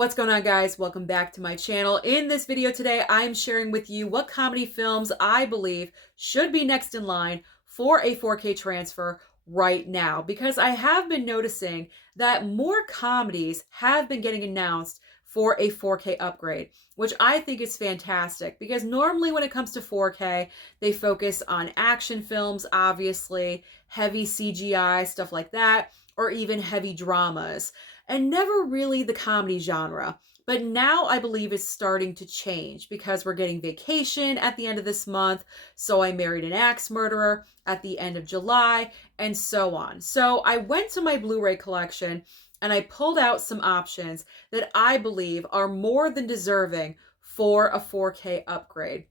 What's going on, guys? Welcome back to my channel. In this video today, I'm sharing with you what comedy films I believe should be next in line for a 4K transfer right now, because I have been noticing that more comedies have been getting announced for a 4K upgrade, which I think is fantastic because normally when it comes to 4K, they focus on action films, obviously, heavy CGI, stuff like that, or even heavy dramas, and never really the comedy genre. But now I believe it's starting to change because we're getting Vacation at the end of this month, So I Married an Axe Murderer at the end of July, and so on. So I went to my Blu-ray collection and I pulled out some options that I believe are more than deserving for a 4K upgrade.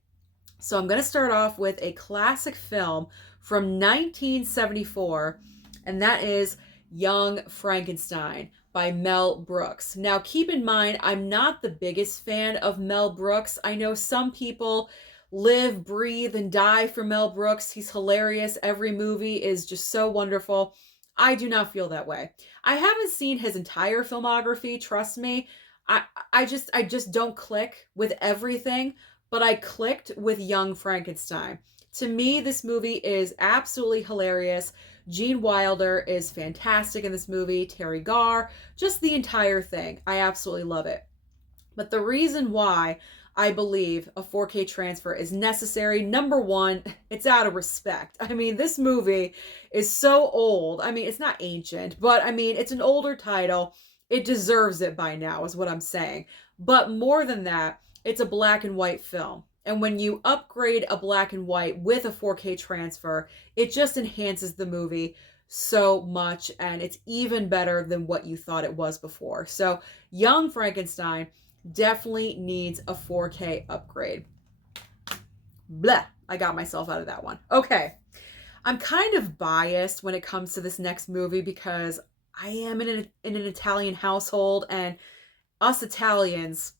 So I'm going to start off with a classic film from 1974, and that is Young Frankenstein by Mel Brooks. Now, keep in mind, I'm not the biggest fan of Mel Brooks. I know some people live, breathe, and die for Mel Brooks. He's hilarious. Every movie is just so wonderful. I do not feel that way. I haven't seen his entire filmography, trust me. I just don't click with everything, but I clicked with Young Frankenstein. To me, this movie is absolutely hilarious. Gene Wilder is fantastic in this movie. Terry Garr, just the entire thing. I absolutely love it. But the reason why I believe a 4K transfer is necessary, number one, it's out of respect. I mean, this movie is so old. I mean, it's not ancient, but I mean, it's an older title. It deserves it by now, is what I'm saying. But more than that, it's a black and white film. And when you upgrade a black and white with a 4K transfer, it just enhances the movie so much, and it's even better than what you thought it was before. So Young Frankenstein definitely needs a 4K upgrade. Blah, I got myself out of that one. Okay, I'm kind of biased when it comes to this next movie because I am in an Italian household, and us Italians,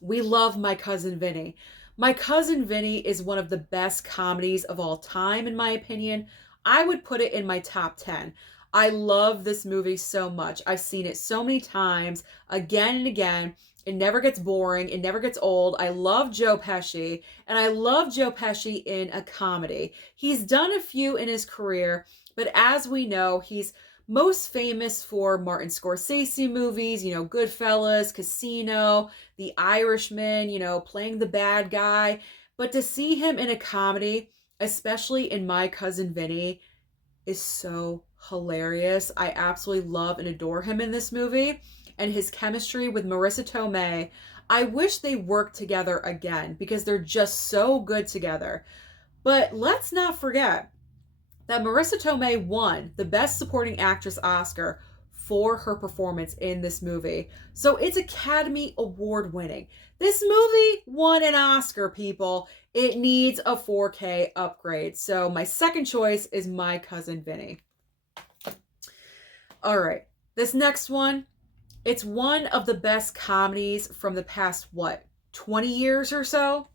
we love My Cousin Vinnie. My Cousin Vinnie is one of the best comedies of all time, in my opinion. I would put it in my top 10. I love this movie so much. I've seen it so many times, again and again. It never gets boring. It never gets old. I love Joe Pesci, and I love Joe Pesci in a comedy. He's done a few in his career, but as we know, he's most famous for Martin Scorsese movies, Goodfellas, Casino, The Irishman, playing the bad guy. But to see him in a comedy, especially in My Cousin Vinnie, is so hilarious. I absolutely love and adore him in this movie. And his chemistry with Marissa Tomei, I wish they worked together again because they're just so good together. But let's not forget that Marissa Tomei won the Best Supporting Actress Oscar for her performance in this movie. So it's Academy Award winning. This movie won an Oscar, people. It needs a 4K upgrade. So my second choice is My Cousin Vinnie. All right, this next one, it's one of the best comedies from the past, 20 years or so?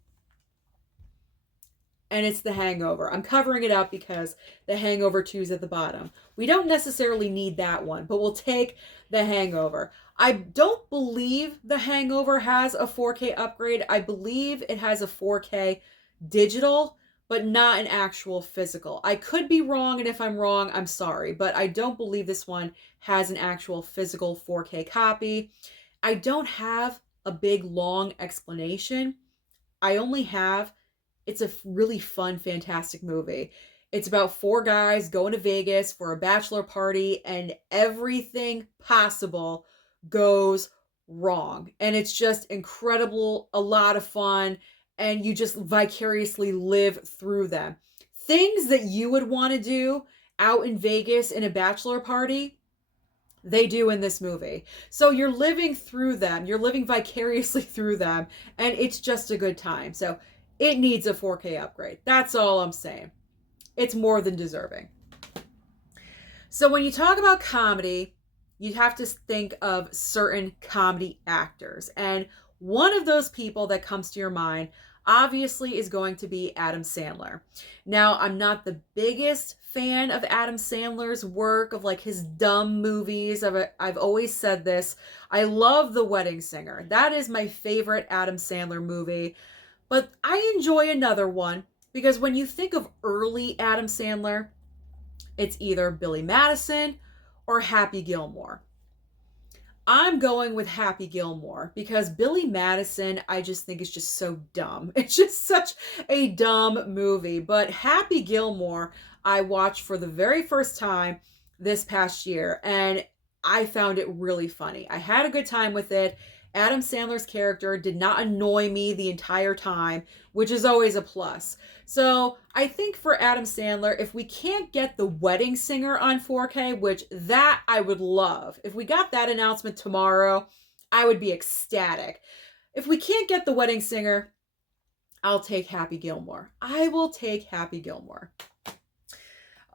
And it's The Hangover. I'm covering it up because The Hangover 2 is at the bottom. We don't necessarily need that one, but we'll take The Hangover. I don't believe The Hangover has a 4K upgrade. I believe it has a 4K digital, but not an actual physical. I could be wrong, and if I'm wrong, I'm sorry, but I don't believe this one has an actual physical 4K copy. I don't have a big, long explanation. I only have, it's a really fun, fantastic movie. It's about 4 guys going to Vegas for a bachelor party, and everything possible goes wrong. And it's just incredible, a lot of fun, and you just vicariously live through them. Things that you would want to do out in Vegas in a bachelor party, they do in this movie. So you're living through them. You're living vicariously through them, and it's just a good time. So it needs a 4K upgrade. That's all I'm saying. It's more than deserving. So when you talk about comedy, you have to think of certain comedy actors. And one of those people that comes to your mind, obviously is going to be Adam Sandler. Now, I'm not the biggest fan of Adam Sandler's work, of like his dumb movies. I've always said this. I love The Wedding Singer. That is my favorite Adam Sandler movie. But I enjoy Another One because when you think of early Adam Sandler, it's either Billy Madison or Happy Gilmore. I'm going with Happy Gilmore because Billy Madison, I just think is just so dumb. It's just such a dumb movie. But Happy Gilmore, I watched for the very first time this past year, and I found it really funny. I had a good time with it. Adam Sandler's character did not annoy me the entire time, which is always a plus. So I think for Adam Sandler, if we can't get The Wedding Singer on 4K, which that I would love. If we got that announcement tomorrow, I would be ecstatic. If we can't get The Wedding Singer, I'll take Happy Gilmore. I will take Happy Gilmore.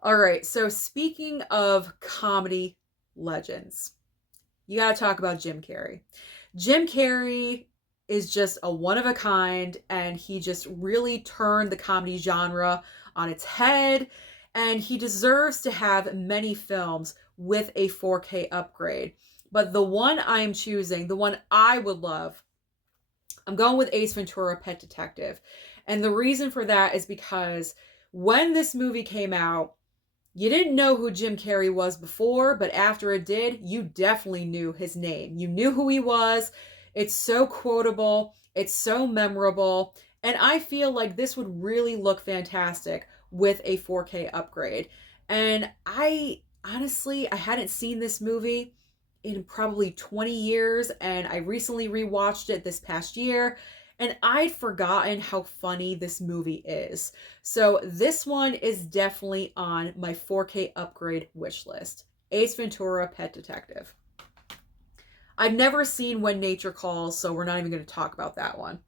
All right, so speaking of comedy legends, you got to talk about Jim Carrey. Jim Carrey is just a one of a kind, and he just really turned the comedy genre on its head, and he deserves to have many films with a 4K upgrade. But the one I'm choosing, the one I would love, I'm going with Ace Ventura: Pet Detective. And the reason for that is because when this movie came out, you didn't know who Jim Carrey was before, but after it did, you definitely knew his name. You knew who he was. It's so quotable. It's so memorable. And I feel like this would really look fantastic with a 4K upgrade. And I hadn't seen this movie in probably 20 years, and I recently rewatched it this past year, and I'd forgotten how funny this movie is. So this one is definitely on my 4K upgrade wish list. Ace Ventura: Pet Detective. I've never seen When Nature Calls, so we're not even going to talk about that one.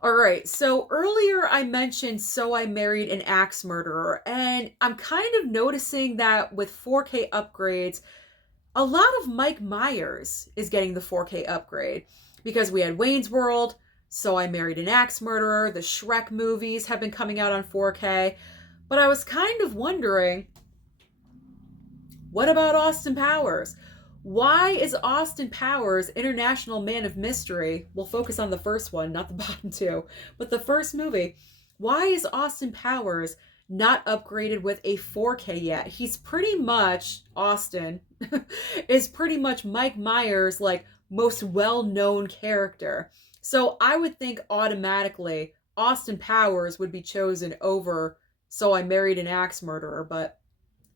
All right, so earlier I mentioned So I Married an Axe Murderer, and I'm kind of noticing that with 4K upgrades, a lot of Mike Myers is getting the 4K upgrade because we had Wayne's World, So I Married an Axe Murderer, the Shrek movies have been coming out on 4K, but I was kind of wondering, what about Austin Powers? Why is Austin Powers International Man of Mystery, we'll focus on the first one, not the bottom two, but the first movie, why is Austin Powers not upgraded with a 4K yet? He's pretty much, Austin, is pretty much Mike Myers' like most well-known character. So I would think automatically Austin Powers would be chosen over So I Married an Axe Murderer, but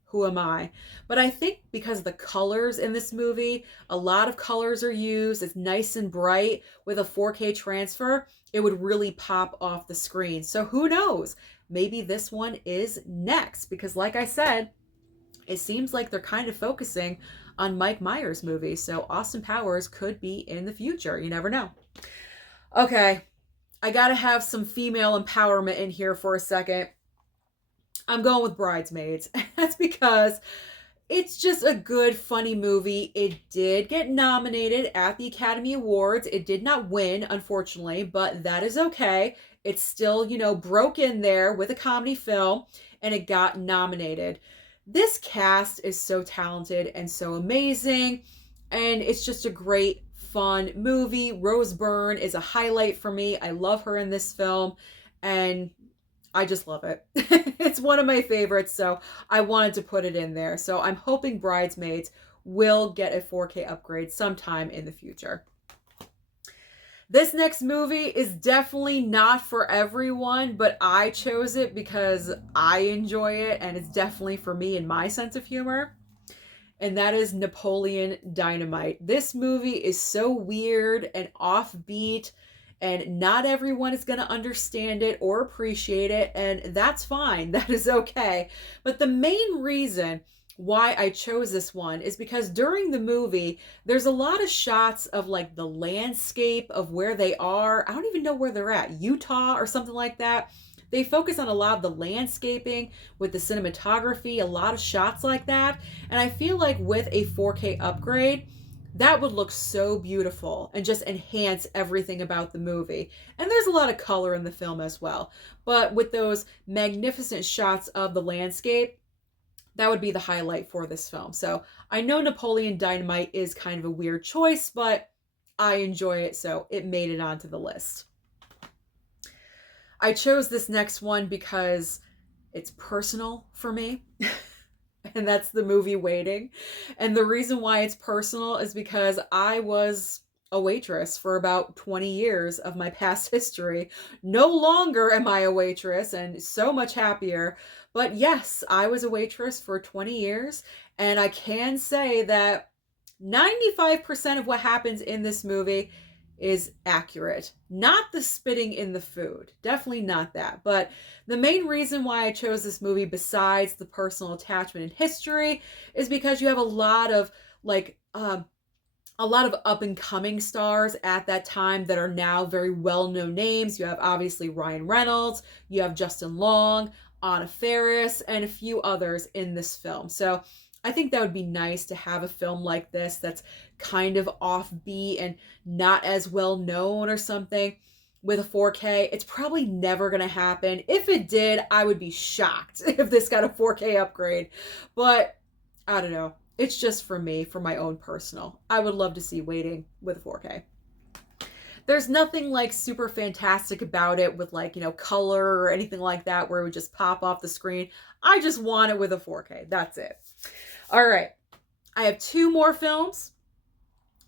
who am I? But I think because the colors in this movie, a lot of colors are used, it's nice and bright, with a 4K transfer, it would really pop off the screen. So who knows? Maybe this one is next, because like I said, it seems like they're kind of focusing on Mike Myers movies. So Austin Powers could be in the future. You never know. Okay, I gotta have some female empowerment in here for a second. I'm going with Bridesmaids. That's because it's just a good, funny movie. It did get nominated at the Academy Awards. It did not win, unfortunately, but that is okay. It's still, broke in there with a comedy film, and it got nominated. This cast is so talented and so amazing, and it's just a great, fun movie. Rose Byrne is a highlight for me. I love her in this film, and I just love it. It's one of my favorites, so I wanted to put it in there. So I'm hoping Bridesmaids will get a 4K upgrade sometime in the future. This next movie is definitely not for everyone, but I chose it because I enjoy it, and it's definitely for me and my sense of humor. And that is Napoleon Dynamite. This movie is so weird and offbeat, and not everyone is going to understand it or appreciate it, and that's fine. That is okay. But the main reason why I chose this one is because during the movie, there's a lot of shots of like the landscape of where they are. I don't even know where they're at, Utah or something like that. They focus on a lot of the landscaping with the cinematography, a lot of shots like that. And I feel like with a 4K upgrade, That would look so beautiful and just enhance everything about the movie. And there's a lot of color in the film as well. But with those magnificent shots of the landscape, that would be the highlight for this film. So I know Napoleon Dynamite is kind of a weird choice, but I enjoy it, so it made it onto the list. I chose this next one because it's personal for me. And that's the movie Waiting. And the reason why it's personal is because I was a waitress for about 20 years of my past history. No longer am I a waitress, and so much happier. But yes, I was a waitress for 20 years, and I can say that 95% of what happens in this movie is accurate. Not the spitting in the food. Definitely not that. But the main reason why I chose this movie, besides the personal attachment and history, is because you have a lot of up and coming stars at that time that are now very well-known names. You have obviously Ryan Reynolds, you have Justin Long, Anna Faris, and a few others in this film. So I think that would be nice to have a film like this that's kind of offbeat and not as well known or something with a 4K. It's probably never going to happen. If it did, I would be shocked if this got a 4K upgrade. But I don't know. It's just for me, for my own personal. I would love to see Waiting with a 4K. There's nothing like super fantastic about it with color or anything like that where it would just pop off the screen. I just want it with a 4K. That's it. All right. I have two more films.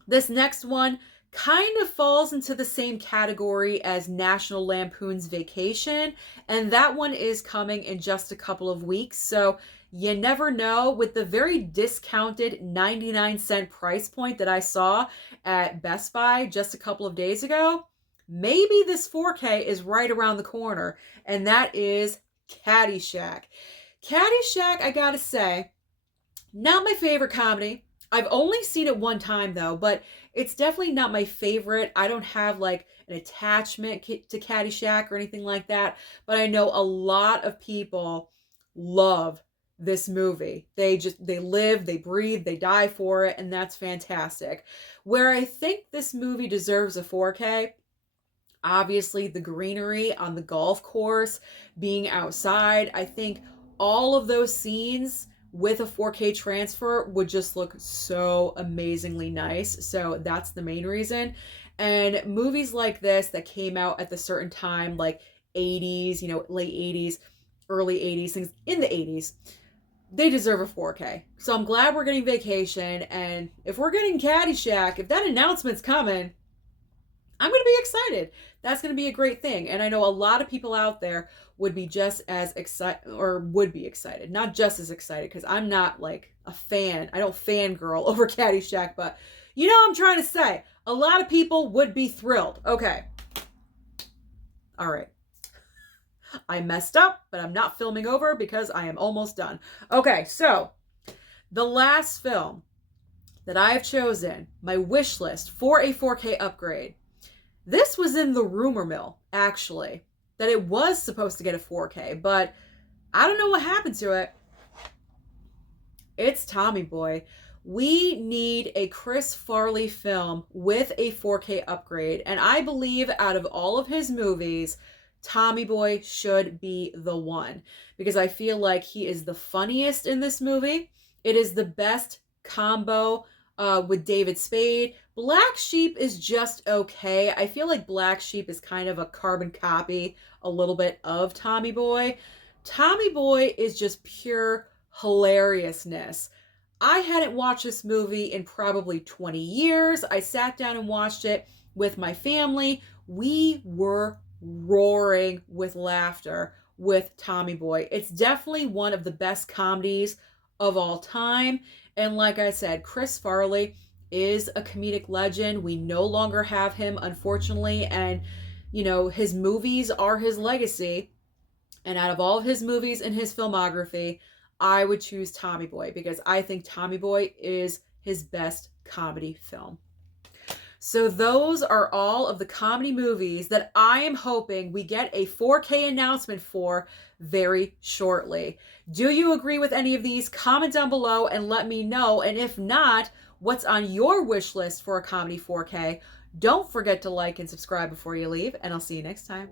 This next one kind of falls into the same category as National Lampoon's Vacation, and that one is coming in just a couple of weeks. So you never know. With the very discounted 99-cent price point that I saw at Best Buy just a couple of days ago, maybe this 4K is right around the corner, and that is Caddyshack. Caddyshack, I gotta say, not my favorite comedy. I've only seen it one time though, but it's definitely not my favorite. I don't have like an attachment to Caddyshack or anything like that, but I know a lot of people love this movie. They live, they breathe, they die for it, and that's fantastic. Where I think this movie deserves a 4K, obviously the greenery on the golf course, being outside. I think all of those scenes with a 4K transfer would just look so amazingly nice. So that's the main reason. And movies like this that came out at the certain time, like 80s, late 80s, early 80s, things in the 80s, they deserve a 4K. So I'm glad we're getting Vacation. And if we're getting Caddyshack, if that announcement's coming, I'm going to be excited. That's going to be a great thing. And I know a lot of people out there would be just as excited, or would be excited, not just as excited, because I'm not like a fan. I don't fangirl over Caddyshack, but you know what I'm trying to say. A lot of people would be thrilled. Okay. All right. I messed up, but I'm not filming over because I am almost done. Okay, so the last film that I have chosen, my wish list for a 4K upgrade. This was in the rumor mill, actually, that it was supposed to get a 4K, but I don't know what happened to it. It's Tommy Boy. We need a Chris Farley film with a 4K upgrade, and I believe out of all of his movies, Tommy Boy should be the one, because I feel like he is the funniest in this movie. It is the best combo with David Spade. Black Sheep is just okay. I feel like Black Sheep is kind of a carbon copy a little bit of Tommy Boy. Tommy Boy is just pure hilariousness. I hadn't watched this movie in probably 20 years. I sat down and watched it with my family. We were roaring with laughter with Tommy Boy. It's definitely one of the best comedies of all time. And like I said, Chris Farley is a comedic legend. We no longer have him, unfortunately. And, his movies are his legacy. And out of all of his movies in his filmography, I would choose Tommy Boy because I think Tommy Boy is his best comedy film. So those are all of the comedy movies that I am hoping we get a 4K announcement for very shortly. Do you agree with any of these? Comment down below and let me know. And if not, what's on your wish list for a comedy 4K? Don't forget to like and subscribe before you leave, and I'll see you next time.